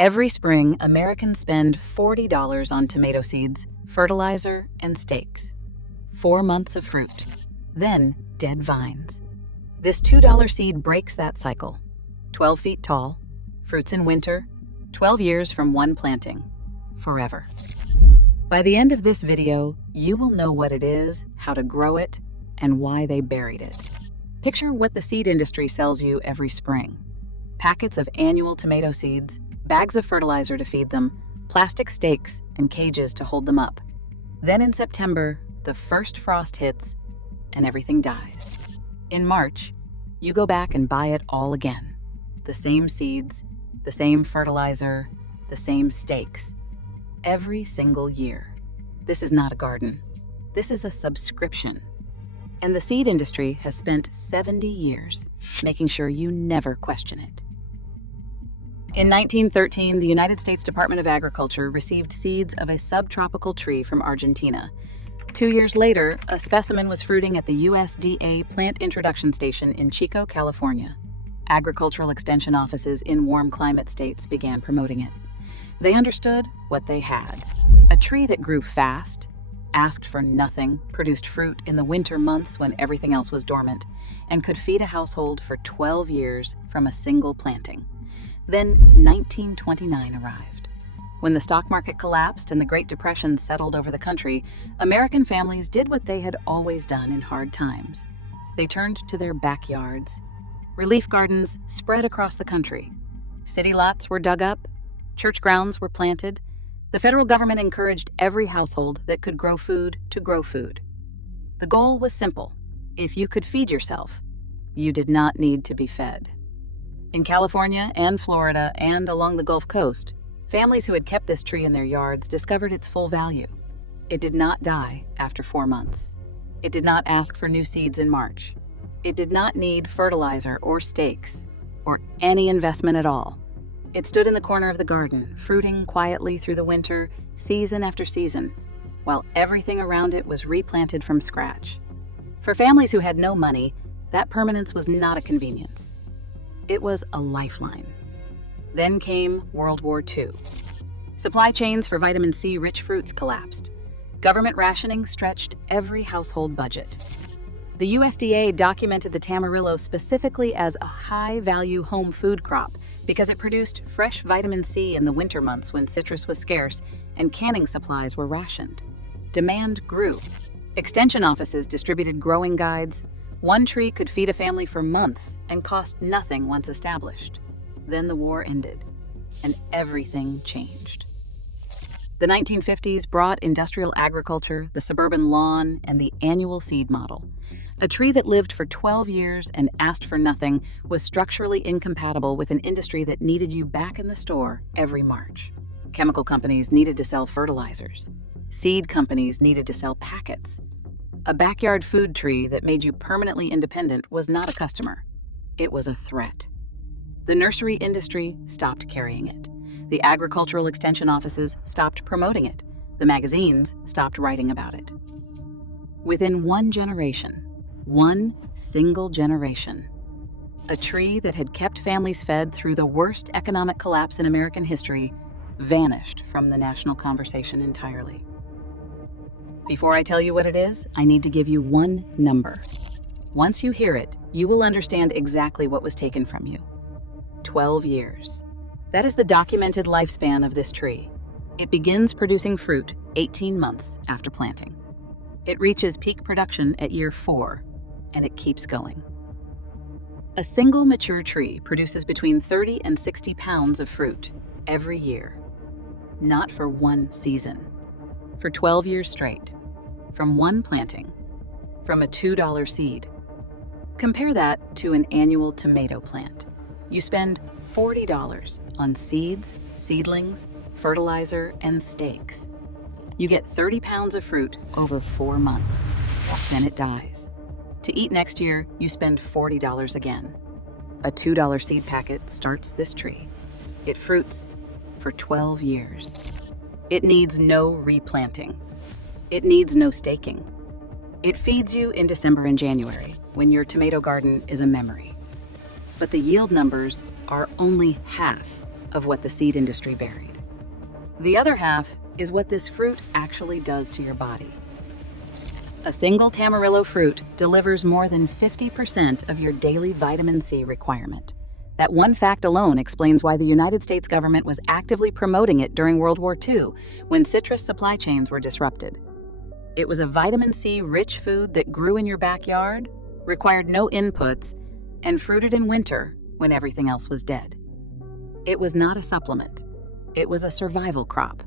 Every spring, Americans spend $40 on tomato seeds, fertilizer, and stakes. 4 months of fruit, then dead vines. This $2 seed breaks that cycle. 12 feet tall, fruits in winter, 12 years from one planting, forever. By the end of this video, you will know what it is, how to grow it, and why they buried it. Picture what the seed industry sells you every spring. Packets of annual tomato seeds, bags of fertilizer to feed them, plastic stakes, and cages to hold them up. Then in September, the first frost hits and everything dies. In March, you go back and buy it all again. The same seeds, the same fertilizer, the same stakes. Every single year. This is not a garden. This is a subscription. And the seed industry has spent 70 years making sure you never question it. In 1913, the United States Department of Agriculture received seeds of a subtropical tree from Argentina. 2 years later, a specimen was fruiting at the USDA Plant Introduction Station in Chico, California. Agricultural extension offices in warm climate states began promoting it. They understood what they had. A tree that grew fast, asked for nothing, produced fruit in the winter months when everything else was dormant, and could feed a household for 12 years from a single planting. Then 1929 arrived. When the stock market collapsed and the Great Depression settled over the country, American families did what they had always done in hard times. They turned to their backyards. Relief gardens spread across the country. City lots were dug up. Church grounds were planted. The federal government encouraged every household that could grow food to grow food. The goal was simple. If you could feed yourself, you did not need to be fed. In California and Florida and along the Gulf Coast, families who had kept this tree in their yards discovered its full value. It did not die after 4 months. It did not ask for new seeds in March. It did not need fertilizer or stakes or any investment at all. It stood in the corner of the garden, fruiting quietly through the winter, season after season, while everything around it was replanted from scratch. For families who had no money, that permanence was not a convenience. It was a lifeline. Then came World War II. Supply chains for vitamin C-rich fruits collapsed. Government rationing stretched every household budget. The USDA documented the Tamarillo specifically as a high-value home food crop because it produced fresh vitamin C in the winter months when citrus was scarce and canning supplies were rationed. Demand grew. Extension offices distributed growing guides. One tree could feed a family for months and cost nothing once established. Then the war ended, and everything changed. The 1950s brought industrial agriculture, the suburban lawn, and the annual seed model. A tree that lived for 12 years and asked for nothing was structurally incompatible with an industry that needed you back in the store every March. Chemical companies needed to sell fertilizers. Seed companies needed to sell packets. A backyard food tree that made you permanently independent was not a customer. It was a threat. The nursery industry stopped carrying it. The agricultural extension offices stopped promoting it. The magazines stopped writing about it. Within one generation, one single generation, a tree that had kept families fed through the worst economic collapse in American history vanished from the national conversation entirely. Before I tell you what it is, I need to give you one number. Once you hear it, you will understand exactly what was taken from you. 12 years. That is the documented lifespan of this tree. It begins producing fruit 18 months after planting. It reaches peak production at year 4, and it keeps going. A single mature tree produces between 30 and 60 pounds of fruit every year. Not for one season. For 12 years straight. From one planting. From a $2 seed. Compare that to an annual tomato plant. You spend $40 on seeds, seedlings, fertilizer, and stakes. You get 30 pounds of fruit over 4 months. Then it dies. To eat next year, you spend $40 again. A $2 seed packet starts this tree. It fruits for 12 years. It needs no replanting. It needs no staking. It feeds you in December and January, when your tomato garden is a memory. But the yield numbers are only half of what the seed industry buried. The other half is what this fruit actually does to your body. A single Tamarillo fruit delivers more than 50% of your daily vitamin C requirement. That one fact alone explains why the United States government was actively promoting it during World War II, when citrus supply chains were disrupted. It was a vitamin C-rich food that grew in your backyard, required no inputs, and fruited in winter when everything else was dead. It was not a supplement. It was a survival crop.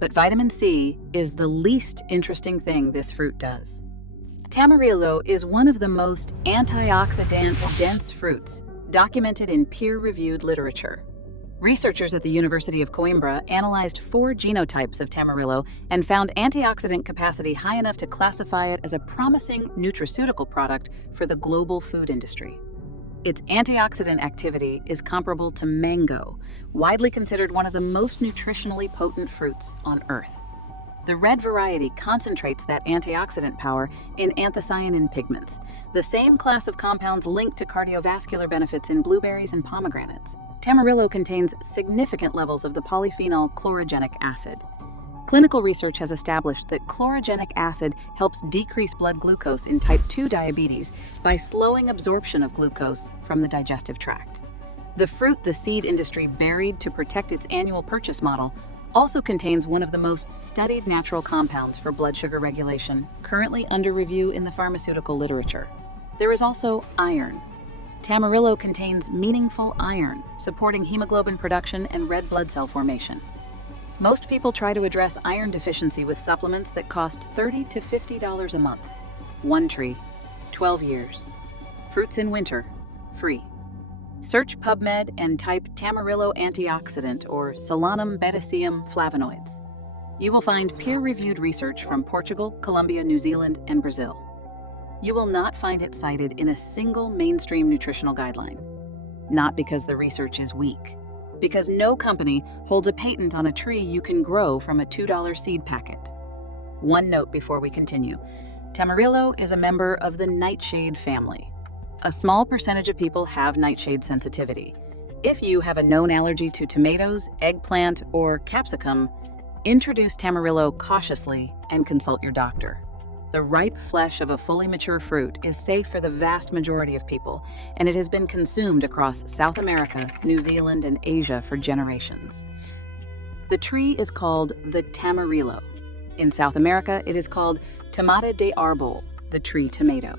But vitamin C is the least interesting thing this fruit does. Tamarillo is one of the most antioxidant-dense fruits documented in peer-reviewed literature. Researchers at the University of Coimbra analyzed 4 genotypes of Tamarillo and found antioxidant capacity high enough to classify it as a promising nutraceutical product for the global food industry. Its antioxidant activity is comparable to mango, widely considered one of the most nutritionally potent fruits on Earth. The red variety concentrates that antioxidant power in anthocyanin pigments, the same class of compounds linked to cardiovascular benefits in blueberries and pomegranates. Tamarillo contains significant levels of the polyphenol chlorogenic acid. Clinical research has established that chlorogenic acid helps decrease blood glucose in type 2 diabetes by slowing absorption of glucose from the digestive tract. The fruit the seed industry buried to protect its annual purchase model also contains one of the most studied natural compounds for blood sugar regulation, currently under review in the pharmaceutical literature. There is also iron. Tamarillo contains meaningful iron, supporting hemoglobin production and red blood cell formation. Most people try to address iron deficiency with supplements that cost $30 to $50 a month. One tree, 12 years. Fruits in winter, free. Search PubMed and type Tamarillo antioxidant or Solanum betaseum flavonoids. You will find peer-reviewed research from Portugal, Colombia, New Zealand, and Brazil. You will not find it cited in a single mainstream nutritional guideline. Not because the research is weak, because no company holds a patent on a tree you can grow from a $2 seed packet. One note before we continue. Tamarillo is a member of the nightshade family. A small percentage of people have nightshade sensitivity. If you have a known allergy to tomatoes, eggplant, or capsicum, introduce Tamarillo cautiously and consult your doctor. The ripe flesh of a fully mature fruit is safe for the vast majority of people, and it has been consumed across South America, New Zealand, and Asia for generations. The tree is called the Tamarillo. In South America, it is called Tomate de Arbol, the tree tomato.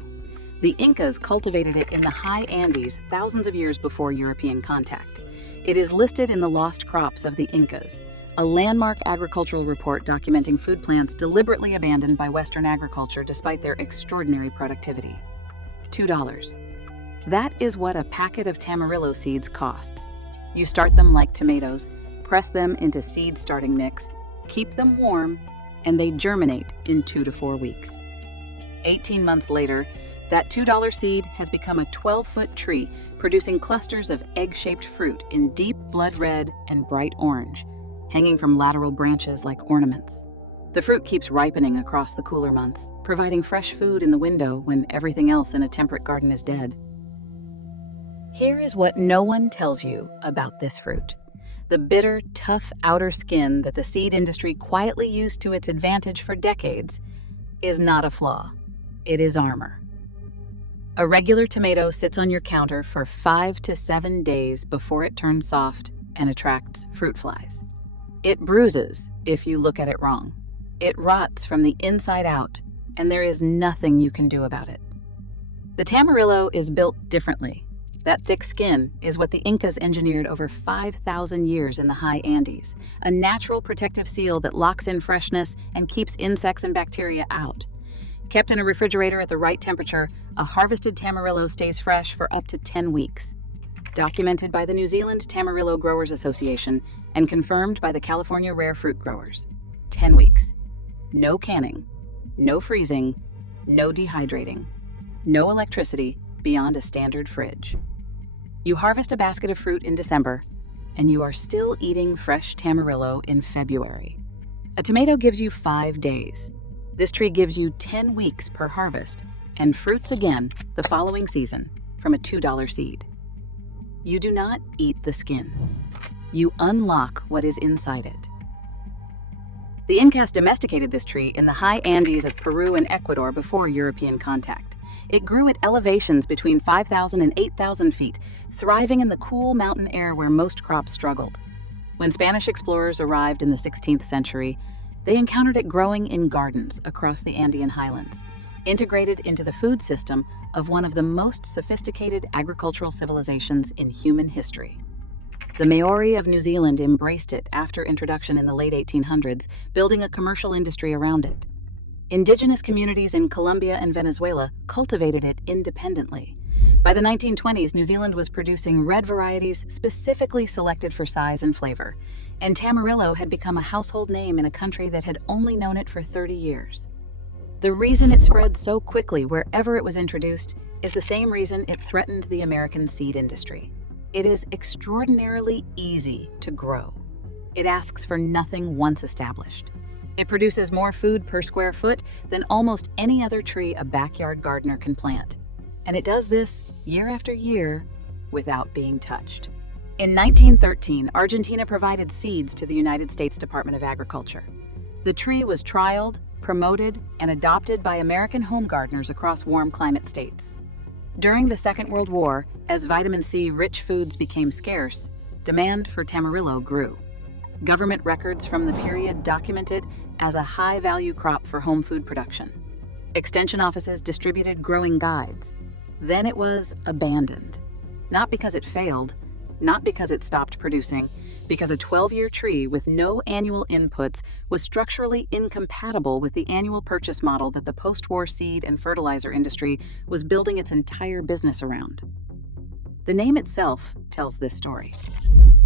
The Incas cultivated it in the high Andes thousands of years before European contact. It is listed in the Lost Crops of the Incas, a landmark agricultural report documenting food plants deliberately abandoned by Western agriculture despite their extraordinary productivity. $2. That is what a packet of Tamarillo seeds costs. You start them like tomatoes, press them into seed starting mix, keep them warm, and they germinate in 2 to 4 weeks. 18 months later, that $2 seed has become a 12-foot tree, producing clusters of egg-shaped fruit in deep blood red and bright orange, hanging from lateral branches like ornaments. The fruit keeps ripening across the cooler months, providing fresh food in the window when everything else in a temperate garden is dead. Here is what no one tells you about this fruit. The bitter, tough outer skin that the seed industry quietly used to its advantage for decades is not a flaw. It is armor. A regular tomato sits on your counter for 5 to 7 days before it turns soft and attracts fruit flies. It bruises if you look at it wrong. It rots from the inside out, and there is nothing you can do about it. The Tamarillo is built differently. That thick skin is what the Incas engineered over 5,000 years in the high Andes, a natural protective seal that locks in freshness and keeps insects and bacteria out. Kept in a refrigerator at the right temperature, a harvested Tamarillo stays fresh for up to 10 weeks. Documented by the New Zealand Tamarillo Growers Association and confirmed by the California Rare Fruit Growers. 10 weeks. No canning, no freezing, no dehydrating, no electricity beyond a standard fridge. You harvest a basket of fruit in December, and you are still eating fresh Tamarillo in February. A tomato gives you 5 days. This tree gives you 10 weeks per harvest and fruits again the following season from a $2 seed. You do not eat the skin. you unlock what is inside it. The Incas domesticated this tree in the high Andes of Peru and Ecuador before European contact. It grew at elevations between 5,000 and 8,000 feet, thriving in the cool mountain air where most crops struggled. When Spanish explorers arrived in the 16th century, they encountered it growing in gardens across the Andean highlands, integrated into the food system of one of the most sophisticated agricultural civilizations in human history. The Maori of New Zealand embraced it after introduction in the late 1800s, building a commercial industry around it. Indigenous communities in Colombia and Venezuela cultivated it independently. By the 1920s, New Zealand was producing red varieties specifically selected for size and flavor, and Tamarillo had become a household name in a country that had only known it for 30 years. The reason it spread so quickly wherever it was introduced is the same reason it threatened the American seed industry. It is extraordinarily easy to grow. It asks for nothing once established. It produces more food per square foot than almost any other tree a backyard gardener can plant. And it does this year after year without being touched. In 1913, Argentina provided seeds to the United States Department of Agriculture. The tree was trialed, promoted, and adopted by American home gardeners across warm climate states. During the Second World War, as vitamin C-rich foods became scarce, demand for Tamarillo grew. Government records from the period document it as a high-value crop for home food production. Extension offices distributed growing guides. Then it was abandoned. Not because it failed, not because it stopped producing, because a 12-year tree with no annual inputs was structurally incompatible with the annual purchase model that the post-war seed and fertilizer industry was building its entire business around. The name itself tells this story.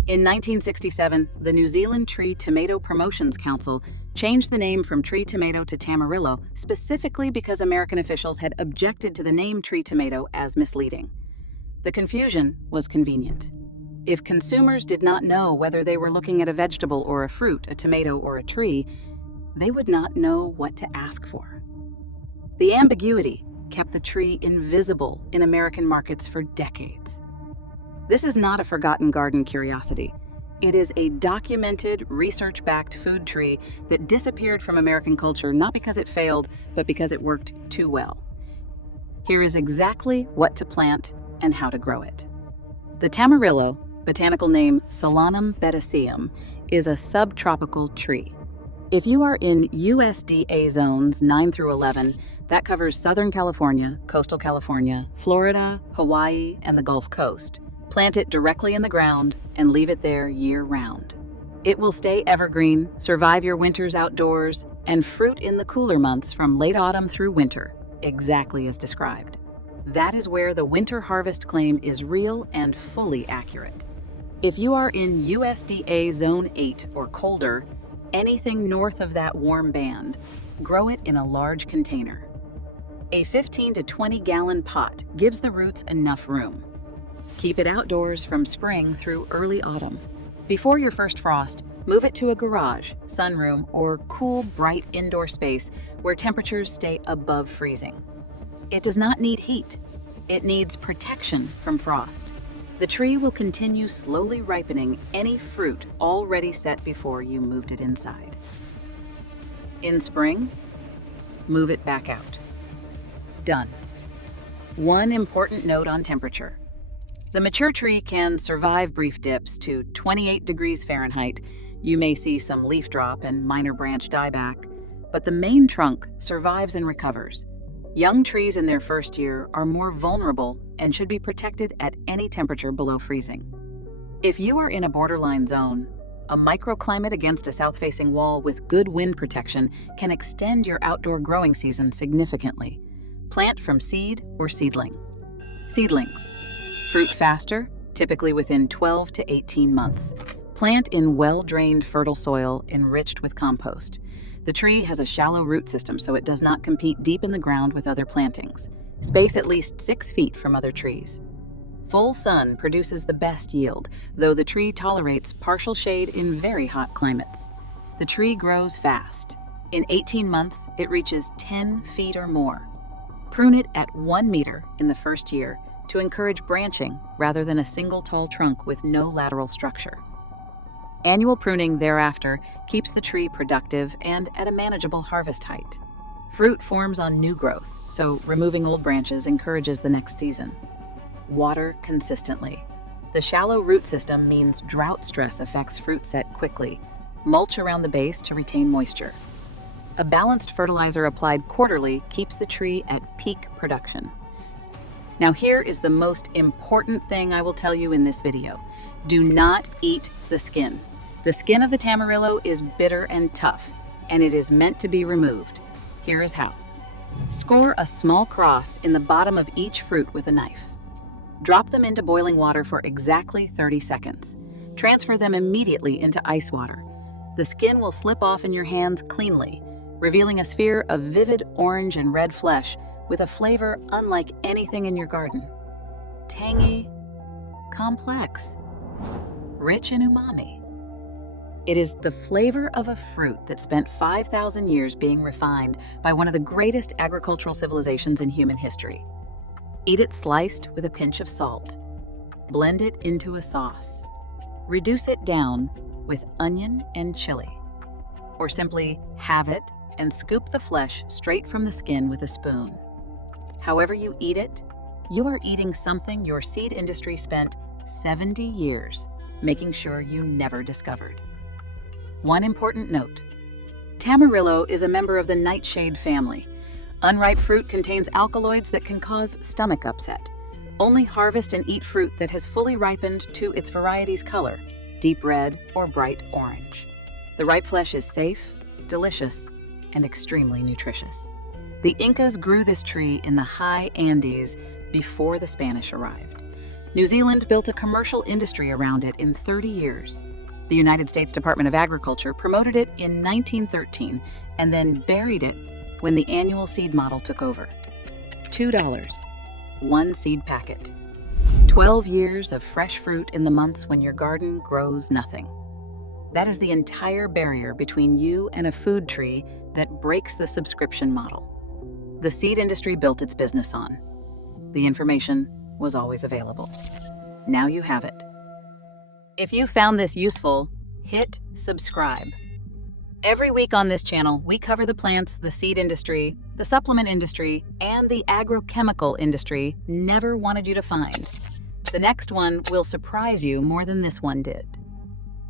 In 1967, the New Zealand Tree Tomato Promotions Council changed the name from tree tomato to Tamarillo specifically because American officials had objected to the name tree tomato as misleading. The confusion was convenient. If consumers did not know whether they were looking at a vegetable or a fruit, a tomato or a tree, they would not know what to ask for. The ambiguity kept the tree invisible in American markets for decades. This is not a forgotten garden curiosity. It is a documented, research-backed food tree that disappeared from American culture not because it failed, but because it worked too well. Here is exactly what to plant and how to grow it. The Tamarillo, botanical name Solanum betaceum, is a subtropical tree. If you are in USDA zones 9 through 11, that covers Southern California, coastal California, Florida, Hawaii, and the Gulf Coast. Plant it directly in the ground and leave it there year-round. It will stay evergreen, survive your winters outdoors, and fruit in the cooler months from late autumn through winter, exactly as described. That is where the winter harvest claim is real and fully accurate. If you are in USDA Zone 8 or colder, anything north of that warm band, grow it in a large container. A 15 to 20 gallon pot gives the roots enough room. Keep it outdoors from spring through early autumn. Before your first frost, move it to a garage, sunroom, or cool, bright indoor space where temperatures stay above freezing. It does not need heat. It needs protection from frost. The tree will continue slowly ripening any fruit already set before you moved it inside. In spring, move it back out. Done. One important note on temperature. The mature tree can survive brief dips to 28 degrees Fahrenheit. You may see some leaf drop and minor branch dieback, but the main trunk survives and recovers. Young trees in their first year are more vulnerable and should be protected at any temperature below freezing. If you are in a borderline zone, a microclimate against a south-facing wall with good wind protection can extend your outdoor growing season significantly. Plant from seed or seedling. Seedlings. Fruit faster, typically within 12 to 18 months. Plant in well-drained fertile soil enriched with compost. The tree has a shallow root system, so it does not compete deep in the ground with other plantings. Space at least 6 feet from other trees. Full sun produces the best yield, though the tree tolerates partial shade in very hot climates. The tree grows fast. In 18 months, it reaches 10 feet or more. Prune it at 1 meter in the first year to encourage branching rather than a single tall trunk with no lateral structure. Annual pruning thereafter keeps the tree productive and at a manageable harvest height. Fruit forms on new growth, so removing old branches encourages the next season. Water consistently. The shallow root system means drought stress affects fruit set quickly. Mulch around the base to retain moisture. A balanced fertilizer applied quarterly keeps the tree at peak production. Now here is the most important thing I will tell you in this video. Do not eat the skin. The skin of the Tamarillo is bitter and tough, and it is meant to be removed. Here is how. Score a small cross in the bottom of each fruit with a knife. Drop them into boiling water for exactly 30 seconds. Transfer them immediately into ice water. The skin will slip off in your hands cleanly, revealing a sphere of vivid orange and red flesh with a flavor unlike anything in your garden. Tangy, complex, rich in umami. It is the flavor of a fruit that spent 5,000 years being refined by one of the greatest agricultural civilizations in human history. Eat it sliced with a pinch of salt. Blend it into a sauce. Reduce it down with onion and chili. Or simply have it and scoop the flesh straight from the skin with a spoon. However you eat it, you are eating something your seed industry spent 70 years making sure you never discovered. One important note: Tamarillo is a member of the nightshade family. Unripe fruit contains alkaloids that can cause stomach upset. Only harvest and eat fruit that has fully ripened to its variety's color, deep red or bright orange. The ripe flesh is safe, delicious, and extremely nutritious. The Incas grew this tree in the high Andes before the Spanish arrived. New Zealand built a commercial industry around it in 30 years. The United States Department of Agriculture promoted it in 1913 and then buried it when the annual seed model took over. $2, one seed packet. 12 years of fresh fruit in the months when your garden grows nothing. That is the entire barrier between you and a food tree that breaks the subscription model. The seed industry built its business on. The information was always available. Now you have it. If you found this useful, hit subscribe. Every week on this channel, we cover the plants the seed industry, the supplement industry, and the agrochemical industry never wanted you to find. The next one will surprise you more than this one did.